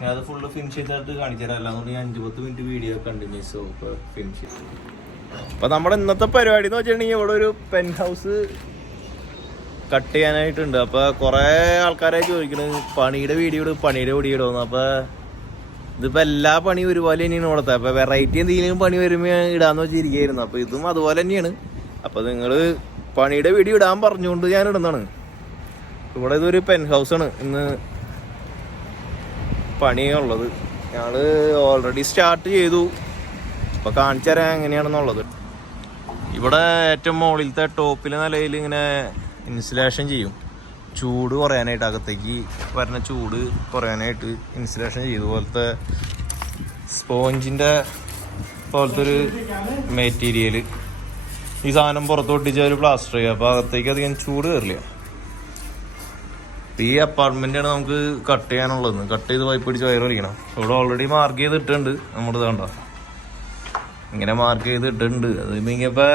ഞാൻ അത് full finish ചെയ്തിട്ട് കാണിച്ചു തരാം. അല്ലാന്നുണ്ടെങ്കിൽ 5-10 മിനിറ്റ് വീഡിയോ കണ്ടിന്യൂസ് ഫിനിഷ് ചെയ്തു. അപ്പം നമ്മുടെ ഇന്നത്തെ പരിപാടി എന്ന് വെച്ചിട്ടുണ്ടെങ്കിൽ ഇവിടെ ഒരു പെൻ ഹൗസ് കട്ട് ചെയ്യാനായിട്ടുണ്ട്. അപ്പോൾ കുറേ ആൾക്കാരെ ചോദിക്കണത് പണിയുടെ വീഡിയോ ഇടുമെന്ന്. അപ്പോൾ ഇതിപ്പോൾ എല്ലാ പണിയും ഒരുപോലെ തന്നെയാണ് ഇവിടുത്തെ. അപ്പോൾ വെറൈറ്റി എന്തെങ്കിലും പണി വരുമ്പോൾ ഇടാന്ന് വെച്ചിരിക്കുകയായിരുന്നു. അപ്പോൾ ഇതും അതുപോലെ തന്നെയാണ്. അപ്പോൾ നിങ്ങൾ പണിയുടെ വീഡിയോ ഇടാൻ പറഞ്ഞുകൊണ്ട് ഞാൻ ഇടുന്നതാണ്. ഇവിടെ ഇതൊരു പെൻ ഹൗസാണ് ഇന്ന് പണിയുള്ളത്. ഞങ്ങൾ ഓൾറെഡി സ്റ്റാർട്ട് ചെയ്തു. അപ്പോൾ കാണിച്ചു തരാം എങ്ങനെയാണെന്നുള്ളത്. ഇവിടെ ഏറ്റവും മുകളിലത്തെ ടോപ്പിലെ നിലയിൽ ഇങ്ങനെ ഇൻസുലേഷൻ ചെയ്യും, ചൂട് കുറയാനായിട്ട്, അകത്തേക്ക് വരുന്ന ചൂട് കുറയാനായിട്ട് ഇൻസുലേഷൻ ചെയ്തു. പോലത്തെ സ്പോഞ്ചിൻ്റെ പോലത്തെ ഒരു മെറ്റീരിയൽ. ഈ സാധനം പുറത്ത് ഒട്ടിച്ച ഒരു പ്ലാസ്റ്റർ ചെയ്യുക. അപ്പോൾ അകത്തേക്ക് അധികം ചൂട് കയറില്ല. ഈ അപ്പാർട്ട്മെൻറ്റാണ് നമുക്ക് കട്ട് ചെയ്യാനുള്ളത്. കട്ട് ചെയ്ത് പൈപ്പ് പിടിച്ച് വയർ അടിക്കണം. ഇവിടെ ഓൾറെഡി മാർക്ക് ചെയ്തിട്ടുണ്ട്. നമ്മുടെ ഇതാണ്ട ഇങ്ങനെ മാർക്ക് ചെയ്തിട്ടുണ്ട്. അത് ഇനിയിപ്പോൾ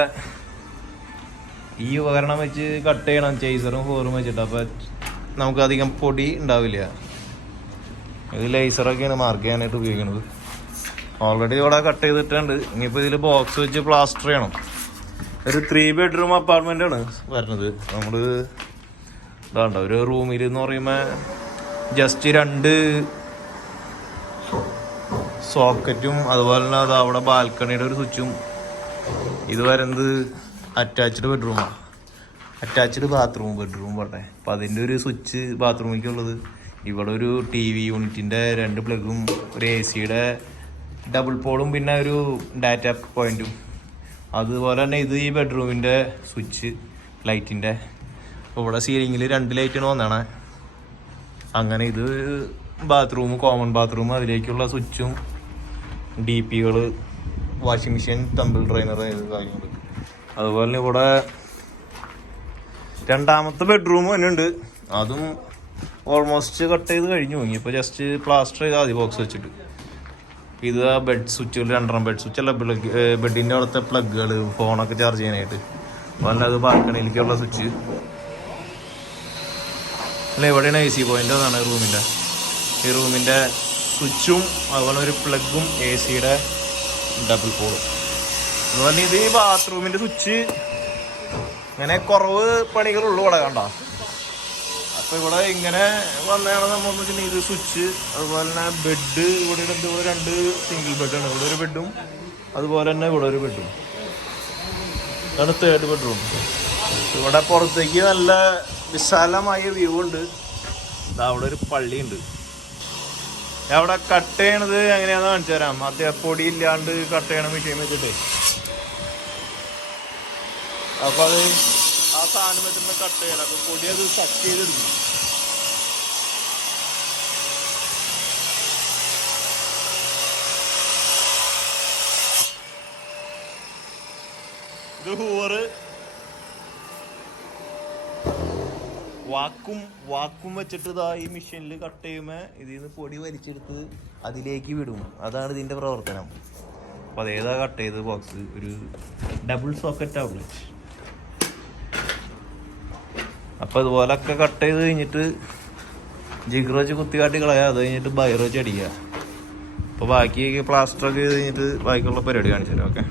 ഈ ഉപകരണം വെച്ച് കട്ട് ചെയ്യണം, ചേസറും ഫോറും വെച്ചിട്ട്. അപ്പോൾ നമുക്കധികം പൊടി ഉണ്ടാവില്ല. ഇത് ലേസറൊക്കെയാണ് മാർക്ക് ചെയ്യാനായിട്ട് ഉപയോഗിക്കുന്നത്. ഓൾറെഡി ഇവിടെ കട്ട് ചെയ്തിട്ടുണ്ട്. ഇനിയിപ്പോൾ ഇതിൽ ബോക്സ് വെച്ച് പ്ലാസ്റ്റർ ചെയ്യണം. ഒരു 3 ബെഡ്റൂം അപ്പാർട്ട്മെൻറ്റാണ് വരുന്നത്. നമ്മൾ ഇതാണ്ട ഒരു റൂമിൽ എന്ന് പറയുമ്പോൾ ജസ്റ്റ് 2 സോക്കറ്റും അതുപോലെ തന്നെ അത് അവിടെ ബാൽക്കണിയുടെ ഒരു സ്വിച്ചും. ഇത് വരുന്നത് അറ്റാച്ച്ഡ് ബെഡ്റൂമാണ്. അറ്റാച്ച്ഡ് ബെഡ്റൂം പോട്ടെ. അപ്പം അതിൻ്റെ ഒരു സ്വിച്ച് ബാത്റൂമിലേക്കുള്ളത്. ഇവിടെ ഒരു TV യൂണിറ്റിൻ്റെ 2 പ്ലഗും ഒരു AC-യുടെ ഡബിൾ പോളും പിന്നെ ഒരു ഡാറ്റ പോയിൻറ്റും. അതുപോലെ തന്നെ ഇത് ഈ ബെഡ്റൂമിൻ്റെ സ്വിച്ച് ലൈറ്റിൻ്റെ. അപ്പോൾ ഇവിടെ സീലിങ്ങിൽ 2 ലൈറ്റാണ് വന്നതാണ്. അങ്ങനെ ഇത് ബാത്റൂം, കോമൺ ബാത്റൂം, അതിലേക്കുള്ള സ്വിച്ചും DP-കൾ, വാഷിംഗ് മെഷീൻ, ടംബിൾ ഡ്രൈനർ കാര്യങ്ങൾ. അതുപോലെ തന്നെ ഇവിടെ 2ാമത്തെ ബെഡ്റൂം തന്നെ ഉണ്ട്. അതും ഓൾമോസ്റ്റ് കട്ട് ചെയ്ത് കഴിഞ്ഞു. ഇപ്പോൾ ജസ്റ്റ് പ്ലാസ്റ്റർ ചെയ്താൽ മതി ബോക്സ് വെച്ചിട്ട്. ഇത് ആ ബെഡ് സ്വിച്ചുകൾ 2 ബെഡ് സ്വിച്ച് അല്ല, ബെഡിൻ്റെ അവിടുത്തെ പ്ലഗുകൾ, ഫോണൊക്കെ ചാർജ് ചെയ്യാനായിട്ട്. അതുപോലെ അത് ബാൽക്കണിയിലേക്കുള്ള സ്വിച്ച്. അല്ല എവിടെയാണ് AC പോയിൻ്റ് എന്നാണ് റൂമിൻ്റെ. ഈ റൂമിൻ്റെ സ്വിച്ചും അതുപോലെ ഒരു പ്ലഗും AC-യുടെ ഡബിൾ പോളും. അതുപോലെ ഇത് ഈ ബാത്റൂമിൻ്റെ സ്വിച്ച്. ഇങ്ങനെ കുറവ് പണികളുള്ളൂ ഇവിടെ കണ്ട. അപ്പോൾ ഇവിടെ ഇങ്ങനെ വന്നതാണ് സംഭവം വെച്ചിട്ടുണ്ടെങ്കിൽ ഇത് സ്വിച്ച്. അതുപോലെ തന്നെ ബെഡ് ഇവിടെ 2 സിംഗിൾ ബെഡാണ്. ഇവിടെ ഒരു ബെഡും അതുപോലെ തന്നെ ഇവിടെ ഒരു ബെഡും. ഇതാണ് 3rd ബെഡ്റൂം. ഇവിടെ പുറത്തേക്ക് നല്ല വിശാലമായ വ്യൂ ഉണ്ട്. അവിടെ ഒരു പള്ളിയുണ്ട്. അവിടെ കട്ട് ചെയ്യണത് എങ്ങനെയാണെന്ന് കാണിച്ചു തരാം. പൊടി ഇല്ലാണ്ട് കട്ട് ചെയ്യണ മെഷീൻ വെച്ചിട്ട്. അപ്പോൾ അത് ആ സാധനം വെച്ചിട്ട് കട്ട് ചെയ്യണം. അപ്പോൾ പൊടി അത് കട്ട് ചെയ്തെടുക്കും. ഇത് ഹൂവറ് വാക്കും വെച്ചിട്ട് ഇതാ ഈ മെഷീനിൽ കട്ട് ചെയ്യുമ്പോൾ ഇതിൽ നിന്ന് പൊടി വലിച്ചെടുത്ത് അതിലേക്ക് വിടും. അതാണ് ഇതിൻ്റെ പ്രവർത്തനം. അപ്പോൾ അതേതാ കട്ട് ചെയ്ത് ബോക്സ് ഒരു ഡബിൾ സോക്കറ്റ് ഔട്ട്ലെറ്റ്. അപ്പോൾ ഇതുപോലൊക്കെ കട്ട് ചെയ്ത് കഴിഞ്ഞിട്ട് ജിഗർ വെച്ച് കുത്തിക്കാട്ടി കളയുക. അത് കഴിഞ്ഞിട്ട് ബയർ വെച്ച് അടിക്കുക. അപ്പോൾ ബാക്കി പ്ലാസ്റ്ററൊക്കെ ചെയ്ത് കഴിഞ്ഞിട്ട് ബാക്കിയുള്ള പരിപാടി കാണിച്ചു തരാം. ഓക്കെ,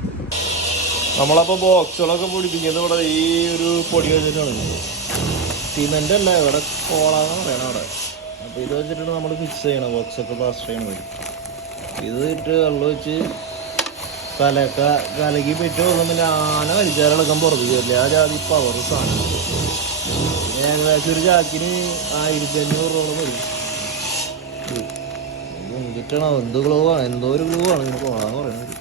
നമ്മളപ്പോൾ ബോക്സുകളൊക്കെ പൊടിപ്പിക്കുന്നത് ഇവിടെ ഈ ഒരു പൊടി വെച്ചിട്ടാണ്. സിമെൻ്റ് അല്ല, ഇവിടെ കോളാന്ന് പറയണം അവിടെ. അപ്പോൾ ഇത് വെച്ചിട്ടാണ് നമ്മൾ ഫിക്സ് ചെയ്യണം. ബോക്സൊക്കെ പ്ലാസ്റ്റർ ചെയ്യണം വരും. ഇത് ഇട്ട് വെള്ളം വെച്ച് കലക്കി പറ്റുമോ പിന്നെ ആന വലിച്ചാലടക്കം പുറത്ത് കയറില്ല. ആ ജാതി പവർ സാധനം. ഏകദേശം ഒരു ചാക്കിന് 1500 രൂപ വരും. എന്തിട്ടാണോ എന്ത് ഗ്ലൂ ആണ്, എന്തോ ഒരു ഗ്ലൂ ആണ് ഇങ്ങനെ കോളാന്ന് പറയുന്നത്.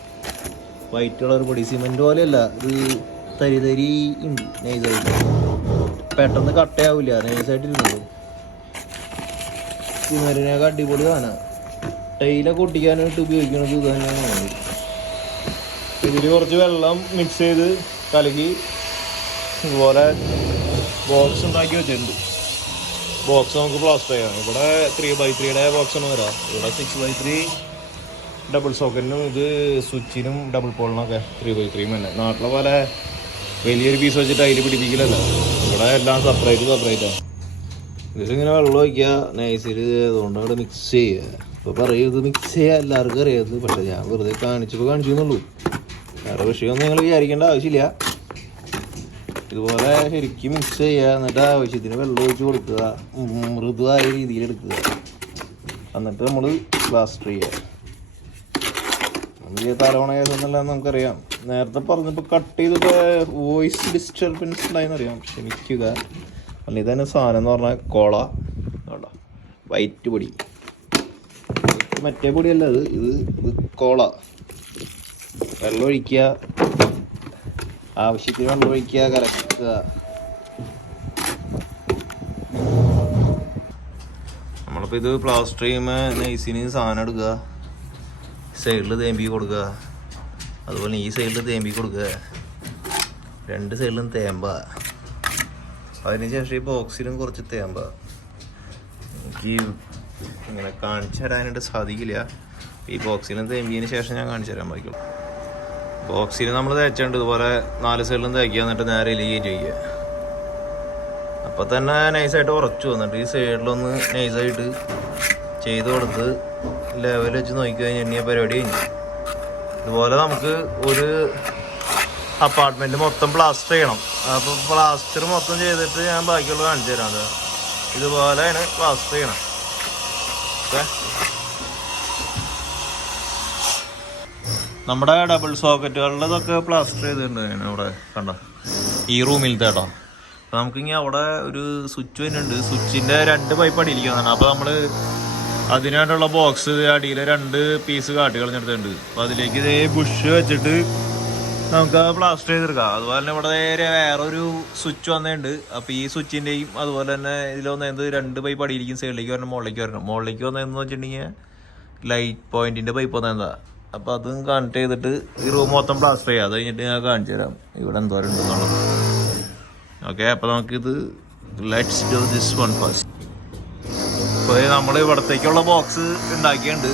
വൈറ്റ് കളർ പൊടി. സിമെൻറ്റ് പോലെയല്ല, ഇത് തരി ഉണ്ട്. നൈസായിട്ട് പെട്ടെന്ന് കട്ടയാവില്ല. നൈസായിട്ടിരുന്നത് സിമെന്റിനൊക്കെ അടിപൊളി സാധനം. ടൈലൊക്കെ ഒട്ടിക്കാനായിട്ട് ഉപയോഗിക്കുന്നത് ഇത് തന്നെയാണ്. ഇതിൽ കുറച്ച് വെള്ളം മിക്സ് ചെയ്ത് കലക്കി ഇതുപോലെ ബോക്സ് ഉണ്ടാക്കി വെച്ചിട്ടുണ്ട്. ബോക്സ് നമുക്ക് പ്ലാസ്റ്റർ ചെയ്യാം. ഇവിടെ 3x3യുടെ ബോക്സാണ് വരാം. ഇവിടെ 6x3 ഡബിൾ സോക്കറ്റിനും ഇത് സ്വിച്ചിനും ഡബിൾ പോളിനൊക്കെ 3x3 തന്നെ. നാട്ടിലെ പോലെ വലിയൊരു പീസ് വെച്ചിട്ട് അതിൽ പിടിപ്പിക്കലല്ല. ഇവിടെ എല്ലാം സെപ്പറേറ്റാണ്. ഇതിലിങ്ങനെ വെള്ളം ഒഴിക്കുക, നൈസിൽ അതുകൊണ്ട് അവിടെ മിക്സ് ചെയ്യുക. ഇപ്പോൾ പറയും ഇത് മിക്സ് ചെയ്യാൻ എല്ലാവർക്കും അറിയാത്തത്, പക്ഷേ ഞാൻ വെറുതെ കാണിച്ചു എന്നുള്ളൂ. വേറെ വിഷയമൊന്നും നിങ്ങൾ വിചാരിക്കേണ്ട ആവശ്യമില്ല. ഇതുപോലെ ശരിക്കും മിക്സ് ചെയ്യുക, എന്നിട്ട് ആവശ്യത്തിന് വെള്ളം ഒഴിച്ച് കൊടുക്കുക, മൃദുവായ രീതിയിൽ എടുക്കുക, എന്നിട്ട് നമ്മൾ പ്ലാസ്റ്റർ ചെയ്യുക. നമുക്ക് തലവണ കേസൊന്നുമല്ല നമുക്കറിയാം. നേരത്തെ പറഞ്ഞപ്പോൾ കട്ട് ചെയ്തിട്ട് വോയിസ് ഡിസ്റ്റർബൻസ് ഉണ്ടായെന്നറിയാം, ക്ഷമിക്കുക. അല്ല ഇതന്നെ സാധനം എന്ന് പറഞ്ഞാൽ കോള കേട്ടോ, വൈറ്റ് പൊടി, മറ്റേ പൊടിയല്ല ഇത് കോള. വെള്ളം ഒഴിക്കുക, ആവശ്യത്തിന് വെള്ളം ഒഴിക്കുക, കലക്കുക. നമ്മളിപ്പോൾ ഇത് പ്ലാസ്റ്റർ ചെയ്യുമ്പോൾ നൈസിന് സാധനം എടുക്കുക, സൈഡിൽ തേമ്പി കൊടുക്കുക, അതുപോലെ ഈ സൈഡിൽ തേമ്പി കൊടുക്കുക, രണ്ട് സൈഡിലും തേമ്പ. അതിനുശേഷം ഈ ബോക്സിലും കുറച്ച് തേമ്പ. എനിക്ക് ഇങ്ങനെ കാണിച്ചു തരാനായിട്ട് സാധിക്കില്ല. ഈ ബോക്സിലും തേമ്പിയതിന് ശേഷം ഞാൻ കാണിച്ചു തരാൻ ബാക്കിയുള്ളൂ. ബോക്സിൽ നമ്മൾ തേച്ചുണ്ട് ഇതുപോലെ 4 സൈഡിലും തേക്കുക, എന്നിട്ട് നേരെ ലീറ്റ് ചെയ്യുക. അപ്പോൾ തന്നെ നൈസായിട്ട് ഉറച്ചു വന്നിട്ട് ഈ സൈഡിലൊന്ന് നൈസായിട്ട് ചെയ്ത് കൊടുത്ത് ലെവൽ വെച്ച് നോക്കി കഴിഞ്ഞാൽ പരിപാടി കഴിഞ്ഞു. ഇതുപോലെ നമുക്ക് ഒരു അപ്പാർട്ട്മെൻറ്റ് മൊത്തം പ്ലാസ്റ്റർ ചെയ്യണം. അപ്പോൾ പ്ലാസ്റ്റർ മൊത്തം ചെയ്തിട്ട് ഞാൻ ബാക്കിയുള്ളത് കാണിച്ചു തരാം. ഇതുപോലെയാണ് പ്ലാസ്റ്റർ ചെയ്യണം. ഓക്കെ, നമ്മുടെ ഡബിൾ സോക്കറ്റുകളിലതൊക്കെ പ്ലാസ്റ്റർ ചെയ്തിട്ടുണ്ട് ഞാൻ ഇവിടെ കണ്ടോ, ഈ റൂമിലത്തെ കേട്ടോ. അപ്പോൾ നമുക്കിങ്ങനെ അവിടെ ഒരു സ്വിച്ച് വരുന്നുണ്ട്, സ്വിച്ചിൻ്റെ 2 പൈപ്പ് അടിയിലിരിക്കുന്നതാണ്. അപ്പോൾ നമ്മൾ അതിനായിട്ടുള്ള ബോക്സ് അടിയിൽ 2 പീസ് കാട്ടി കളഞ്ഞെടുത്തിട്ടുണ്ട്. അപ്പോൾ അതിലേക്ക് ഇതേ ബുഷ് വെച്ചിട്ട് നമുക്ക് പ്ലാസ്റ്റർ ചെയ്തെടുക്കാം. അതുപോലെ തന്നെ ഇവിടെ വേറൊരു സ്വിച്ച് വന്നിട്ടുണ്ട്. അപ്പോൾ ഈ സ്വിച്ചിൻ്റെയും അതുപോലെ തന്നെ ഇതിലൊന്നത് 2 പൈപ്പ് അടിയിലിരിക്കും, സൈഡിലേക്ക് വരണം, മുകളിലേക്ക് വന്നതെന്ന് വെച്ചിട്ടുണ്ടെങ്കിൽ ലൈറ്റ് പോയിന്റിൻ്റെ പൈപ്പ് വന്നതാ. അപ്പോൾ അതും കണക്ട് ചെയ്തിട്ട് ഈ റൂം മൊത്തം പ്ലാസ്റ്റർ ചെയ്യാം. അത് കഴിഞ്ഞിട്ട് ഞാൻ കാണിച്ചു തരാം ഇവിടെ എന്തോരം ഉണ്ടെന്നുള്ളത്. ഓക്കെ, അപ്പോൾ നമുക്കിത് let's do this one first. അപ്പോൾ നമ്മൾ ഇവിടത്തേക്കുള്ള ബോക്സ് ഉണ്ടാക്കിയിട്ടുണ്ട്.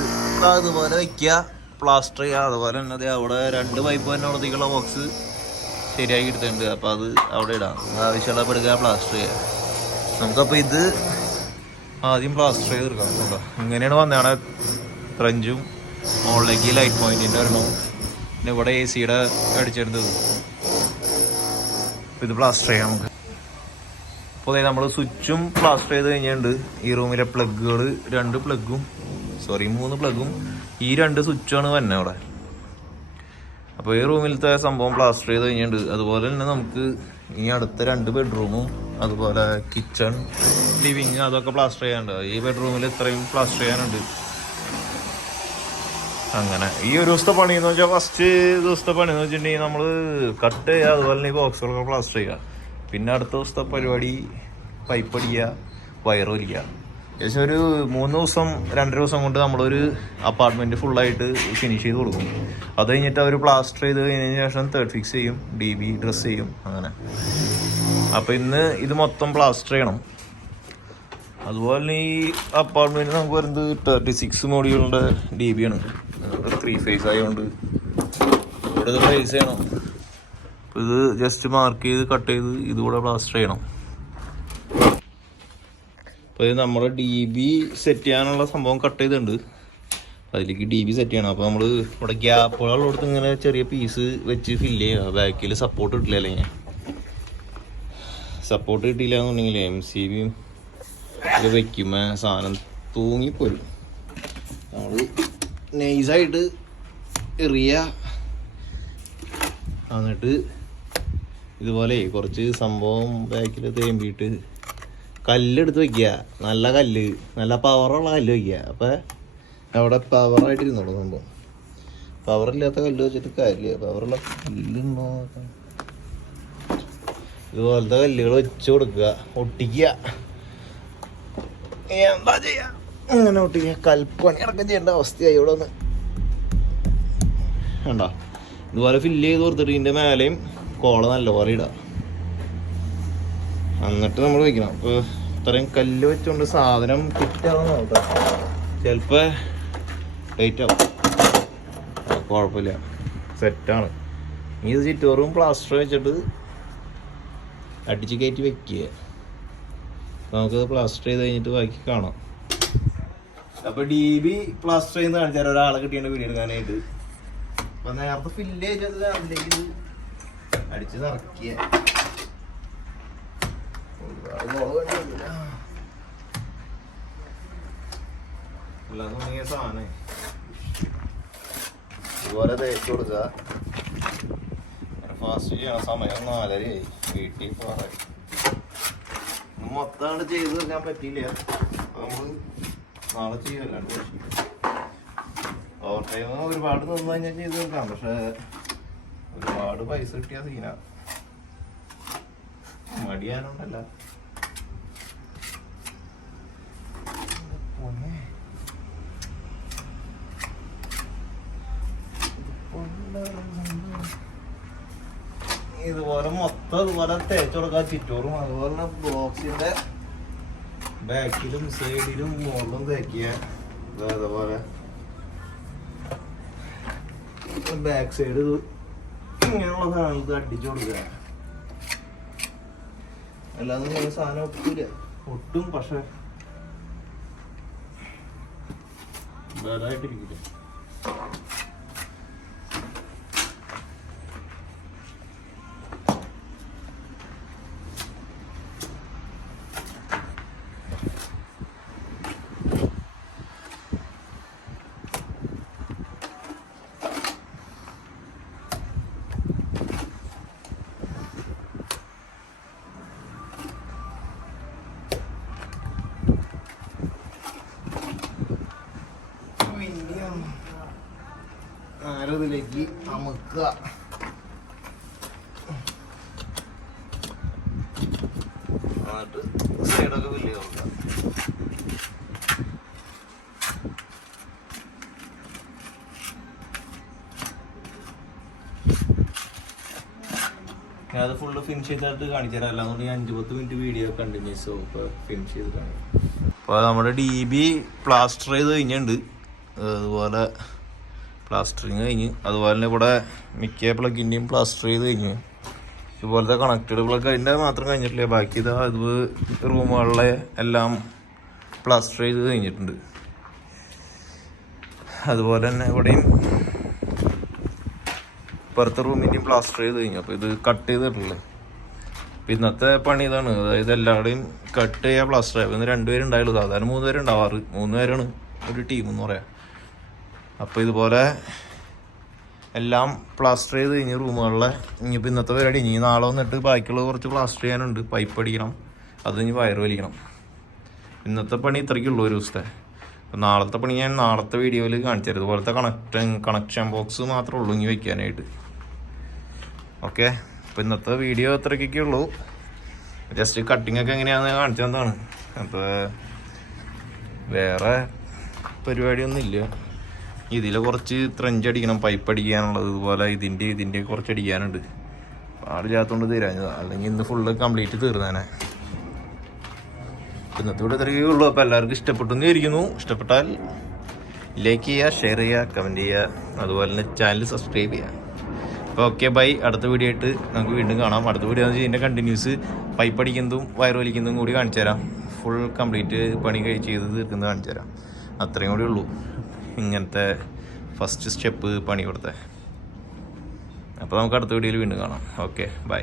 അതുപോലെ വയ്ക്കുക, പ്ലാസ്റ്റർ ചെയ്യുക. അതുപോലെ തന്നെ അവിടെ 2 പൈപ്പ് തന്നെ അവിടത്തേക്കുള്ള ബോക്സ് ശരിയാക്കി എടുത്തിട്ടുണ്ട്. അപ്പോൾ അത് അവിടെ ഇടാം, ആവശ്യമുള്ള എടുക്കുക, പ്ലാസ്റ്റർ ചെയ്യുക. നമുക്കപ്പോൾ ഇത് ആദ്യം പ്ലാസ്റ്റർ ചെയ്തെടുക്കാം. നോക്കാം ഇങ്ങനെയാണ് വന്നതാണ്. ഫ്രഞ്ചും മുകളിലേക്ക് ലൈറ്റ് പോയിന്റിൻ്റെ വരണം, പിന്നെ ഇവിടെ AC-യുടെ അടിച്ചെടുത്തത്. ഇത് പ്ലാസ്റ്റർ ചെയ്യാം നമുക്ക്. അപ്പോൾ നമ്മൾ സ്വിച്ചും പ്ലാസ്റ്റർ ചെയ്ത് കഴിഞ്ഞിട്ടുണ്ട്. ഈ റൂമിലെ പ്ലഗുകൾ 3 പ്ലഗും ഈ 2 സ്വിച്ചാണ് തന്നെ അവിടെ. അപ്പോൾ ഈ റൂമിലത്തെ സംഭവം പ്ലാസ്റ്റർ ചെയ്ത് കഴിഞ്ഞിട്ടുണ്ട്. അതുപോലെ തന്നെ നമുക്ക് ഇനി അടുത്ത 2 ബെഡ്റൂമും അതുപോലെ കിച്ചൺ, ലിവിങ് അതൊക്കെ പ്ലാസ്റ്റർ ചെയ്യാനുണ്ട്. ഈ ബെഡ്റൂമിൽ ഇത്രയും പ്ലാസ്റ്റർ ചെയ്യാനുണ്ട്. അങ്ങനെ ഈ ഒരു ദിവസത്തെ പണിയെന്ന് വെച്ചാൽ ഫസ്റ്റ് ദിവസത്തെ പണിയെന്ന് വെച്ചിട്ടുണ്ടെങ്കിൽ നമ്മൾ കട്ട് ചെയ്യുക, അതുപോലെ തന്നെ ഈ ബോക്സുകളൊക്കെ പ്ലാസ്റ്റർ ചെയ്യുക. പിന്നെ അടുത്ത ദിവസത്തെ പരിപാടി പൈപ്പ് അടിക്കുക, വയർ വലിക്കുക. ഏകദേശം ഒരു 3 ദിവസം 2 ദിവസം കൊണ്ട് നമ്മളൊരു അപ്പാർട്ട്മെൻറ്റ് ഫുള്ളായിട്ട് ഫിനിഷ് ചെയ്ത് കൊടുക്കും. അത് കഴിഞ്ഞിട്ട് അവർ പ്ലാസ്റ്റർ ചെയ്ത് കഴിഞ്ഞതിന് ശേഷം തേർഡ് ഫിക്സ് ചെയ്യും, DB ഡ്രസ് ചെയ്യും, അങ്ങനെ. അപ്പോൾ ഇന്ന് ഇത് മൊത്തം പ്ലാസ്റ്റർ ചെയ്യണം. അതുപോലെ തന്നെ ഈ അപ്പാർട്ട്മെൻറ്റ് നമുക്ക് വരുന്നത് 36 മോഡ്യൂളിൻ്റെ DB ആണ്. 3 ഫേസ് ആയതുകൊണ്ട് ഇവിടെ ഇത് ഫേസ് ചെയ്യണം. അപ്പോൾ ഇത് ജസ്റ്റ് മാർക്ക് ചെയ്ത് കട്ട് ചെയ്ത് ഇതുകൂടെ പ്ലാസ്റ്റർ ചെയ്യണം. അപ്പോൾ ഇത് നമ്മുടെ DB സെറ്റ് ചെയ്യാനുള്ള സംഭവം കട്ട് ചെയ്തിട്ടുണ്ട്. അതിലേക്ക് DB സെറ്റ് ചെയ്യണം. അപ്പോൾ നമ്മൾ ഇവിടെ ഗ്യാപ്പുകളുള്ളടത്ത് ഇങ്ങനെ ചെറിയ പീസ് വെച്ച് ഫില്ല് ചെയ്യുക. ബാക്കിൽ സപ്പോർട്ട് കിട്ടില്ല, അല്ലെങ്കിൽ സപ്പോർട്ട് കിട്ടിയില്ല എന്നുണ്ടെങ്കിൽ MCB ഒക്കെ വയ്ക്കുമ്പോൾ സാധനം തൂങ്ങിപ്പോരും. നമ്മൾ നൈസായിട്ട് എറിയുക, എന്നിട്ട് ഇതുപോലെ കുറച്ച് സംഭവം ബാക്കിൽ തേമ്പിയിട്ട് കല്ലെടുത്ത് വയ്ക്കുക. നല്ല കല്ല്, നല്ല പവറുള്ള കല്ല് വയ്ക്കുക. അപ്പോൾ അവിടെ പവറായിട്ടിരുന്നുള്ളൂ സംഭവം. പവറില്ലാത്ത കല്ല് വെച്ചിട്ട് കാര്യമില്ല, പവറുള്ള കല്ലുണ്ടോ. ഇതുപോലത്തെ കല്ലുകൾ വെച്ച് കൊടുക്കുക, ഒട്ടിക്കുക. എന്താ ചെയ്യുക, അങ്ങനെ ഒട്ടിക്കുക. കൽപ്പണി അടക്കം ചെയ്യേണ്ട അവസ്ഥയായി ഇവിടെ ഒന്ന് കണ്ടോ. ഇതുപോലെ ഫില്ല് ചെയ്ത് കൊടുത്തിട്ട് ഇതിൻ്റെ മേലെയും കോള നല്ലപോലെ ഇടാം, എന്നിട്ട് നമ്മൾ വയ്ക്കണം. അപ്പോൾ ഇത്രയും കല്ല് വെച്ചുകൊണ്ട് സാധനം ഫിറ്റാവാൻ നോക്കാം. ചിലപ്പോൾ ലൈറ്റ് ആവും, കുഴപ്പമില്ല, സെറ്റാണ്. ഇനി ഇത് ചുറ്റോറും പ്ലാസ്റ്റർ വെച്ചിട്ട് അടിച്ച് കയറ്റി വെക്കുക. നമുക്ക് പ്ലാസ്റ്റർ ചെയ്ത് കഴിഞ്ഞിട്ട് ബാക്കി കാണാം. അപ്പൊ DB പ്ലാസ്റ്റർ ചെയ്യുന്ന കാണിച്ചാൽ ഒരാളെ കിട്ടിയ വീഡിയോ എടുക്കാനായിട്ട്. അപ്പൊ നേരത്തെ ഫില്ല് ചെയ്തത് അതിലേക്ക് അടിച്ച് നിറക്കിയ അല്ലാതെ സാധനം ഇതുപോലെ തേച്ച് കൊടുക്കുക. ഫാസ്റ്റ് ചെയ്യണ സമയം 4:30 വീട്ടിൽ പോകാൻ. മൊത്തം ചെയ്ത് തീർക്കാൻ പറ്റിയില്ല. നമ്മള് നാളെ ചെയ്യല്ലാണ്ട് ഓവർ ടൈം ഒരുപാട് നിന്ന് കഴിഞ്ഞാൽ ചെയ്ത് തീർക്കാം. പക്ഷെ ഒരുപാട് പൈസ കിട്ടിയ സീന മടിയാനുണ്ടല്ല. ഇതുപോലെ മൊത്തം ഇതുപോലെ തേച്ച് കൊടുക്കാൻ ചുറ്റോറും അതുപോലെ ബോക്സിന്റെ ബാക്കിലും സൈഡിലും മുകളിലും തേക്കിയ അതേപോലെ ബാക്ക് സൈഡ് ഇങ്ങനെയുള്ള സാധനങ്ങൾക്ക് അടിച്ചു കൊടുക്കുക. അല്ലാതെ ഇങ്ങനെ സാധനം ഒട്ടില്ല ഒട്ടും. പക്ഷെ ബലമായിട്ടിരിക്കില്ല. ഇതിലേക്ക് അമുക്കുക. എന്നിട്ട് സൈഡൊക്കെ വലിയ നോക്കുക. ഞാനത് ഫുള്ള് ഫിനിഷ് ചെയ്തിട്ട് കാണിച്ചു തരാം. അല്ലാന്നുകൊണ്ട് ഞാൻ 5-10 മിനിറ്റ് വീഡിയോ കണ്ടിന്യൂസ് ഫിനിഷ് ചെയ്ത് കാണിക്കും. അപ്പോൾ നമ്മുടെ DB പ്ലാസ്റ്റർ ചെയ്ത് കഴിഞ്ഞിട്ടുണ്ട്. അതുപോലെ പ്ലാസ്റ്ററിങ് കഴിഞ്ഞ് അതുപോലെ തന്നെ ഇവിടെ മിക്ക പ്ലഗിൻ്റെയും പ്ലാസ്റ്റർ ചെയ്ത് കഴിഞ്ഞു. ഇതുപോലത്തെ കണക്റ്റഡ് പ്ലഗ് അതിൻ്റെ മാത്രം കഴിഞ്ഞിട്ടില്ല. ബാക്കി ഇത് റൂമുകളിലെ എല്ലാം പ്ലാസ്റ്റർ ചെയ്ത് കഴിഞ്ഞിട്ടുണ്ട്. അതുപോലെ തന്നെ ഇവിടെയും പുറത്തെ റൂമിൻ്റെയും പ്ലാസ്റ്റർ ചെയ്ത് കഴിഞ്ഞു. അപ്പോൾ ഇത് കട്ട് ചെയ്തിട്ടില്ലേ. അപ്പം ഇന്നത്തെ പണി ഇതാണ്. അതായത് എല്ലാവരുടെയും കട്ട് ചെയ്യുക, പ്ലാസ്റ്റർ ചെയ്യുക. ഇന്ന് 2 പേരുണ്ടായുള്ളൂ. സാധാരണ 3 പേരുണ്ടാവാറ്. 3 പേരാണ് ഒരു ടീം എന്ന് പറയാം. അപ്പോൾ ഇതുപോലെ എല്ലാം പ്ലാസ്റ്റർ ചെയ്ത് കഴിഞ്ഞ് റൂമുകളിലെ ഇനിയിപ്പോൾ ഇന്നത്തെ പരിപാടി ഇനി നാളെ വന്നിട്ട് ബാക്കിയുള്ളത് കുറച്ച് പ്ലാസ്റ്റർ ചെയ്യാനുണ്ട്. പൈപ്പ് അടിക്കണം, അത് ഇനി വയറ് വലിക്കണം. ഇന്നത്തെ പണി ഇത്രയ്ക്കുള്ളൂ ഒരു ദിവസത്തെ. അപ്പോൾ നാളത്തെ പണി ഞാൻ നാളത്തെ വീഡിയോയിൽ കാണിച്ചു തരാം. ഇതുപോലത്തെ കണക്ഷൻ ബോക്സ് മാത്രമേ ഉള്ളൂ ഇനി വയ്ക്കാനായിട്ട്. ഓക്കെ, അപ്പോൾ ഇന്നത്തെ വീഡിയോ ഇത്രയ്ക്കൊക്കെ ഉള്ളൂ. ജസ്റ്റ് കട്ടിങ്ങൊക്കെ എങ്ങനെയാണെന്ന് കാണിച്ചു തന്നതാണ്. അപ്പോൾ വേറെ പരിപാടിയൊന്നും ഇല്ല. ഇതിൽ കുറച്ച് ത്രഞ്ച് അടിക്കണം, പൈപ്പ് അടിക്കാനുള്ളത്. ഇതുപോലെ ഇതിൻ്റെ കുറച്ച് അടിക്കാനുണ്ട്. പാടില്ലാത്തതുകൊണ്ട് തീരാഞ്ഞത്. അല്ലെങ്കിൽ ഇന്ന് ഫുള്ള് കംപ്ലീറ്റ് തീർന്നേനെ. ഇന്നത്തെ ഇവിടെ ഇത്രയേ ഉള്ളൂ. അപ്പോൾ എല്ലാവർക്കും ഇഷ്ടപ്പെട്ടെന്ന് വിചാരിക്കുന്നു. ഇഷ്ടപ്പെട്ടാൽ ലൈക്ക് ചെയ്യുക, ഷെയർ ചെയ്യുക, കമൻറ്റ് ചെയ്യുക. അതുപോലെ തന്നെ ചാനൽ സബ്സ്ക്രൈബ് ചെയ്യുക. അപ്പോൾ ഓക്കെ, ബൈ. അടുത്ത വീഡിയോ ആയിട്ട് നമുക്ക് വീണ്ടും കാണാം. അടുത്ത വീഡിയോ എന്ന് വെച്ചാൽ ഇതിൻ്റെ കണ്ടിന്യൂസ് പൈപ്പ് അടിക്കുന്നതും വയറ് വലിക്കുന്നതും കൂടി കാണിച്ചു തരാം. ഫുൾ കംപ്ലീറ്റ് പണി ചെയ്ത് തീർക്കുന്നത് കാണിച്ചു തരാം. അത്രയും കൂടി ഉള്ളൂ ഇങ്ങനത്തെ ഫസ്റ്റ് സ്റ്റെപ്പ് പണി കൊടുത്തേ. അപ്പോൾ നമുക്ക് അടുത്ത വീഡിയോയിൽ വീണ്ടും കാണാം. Okay, by.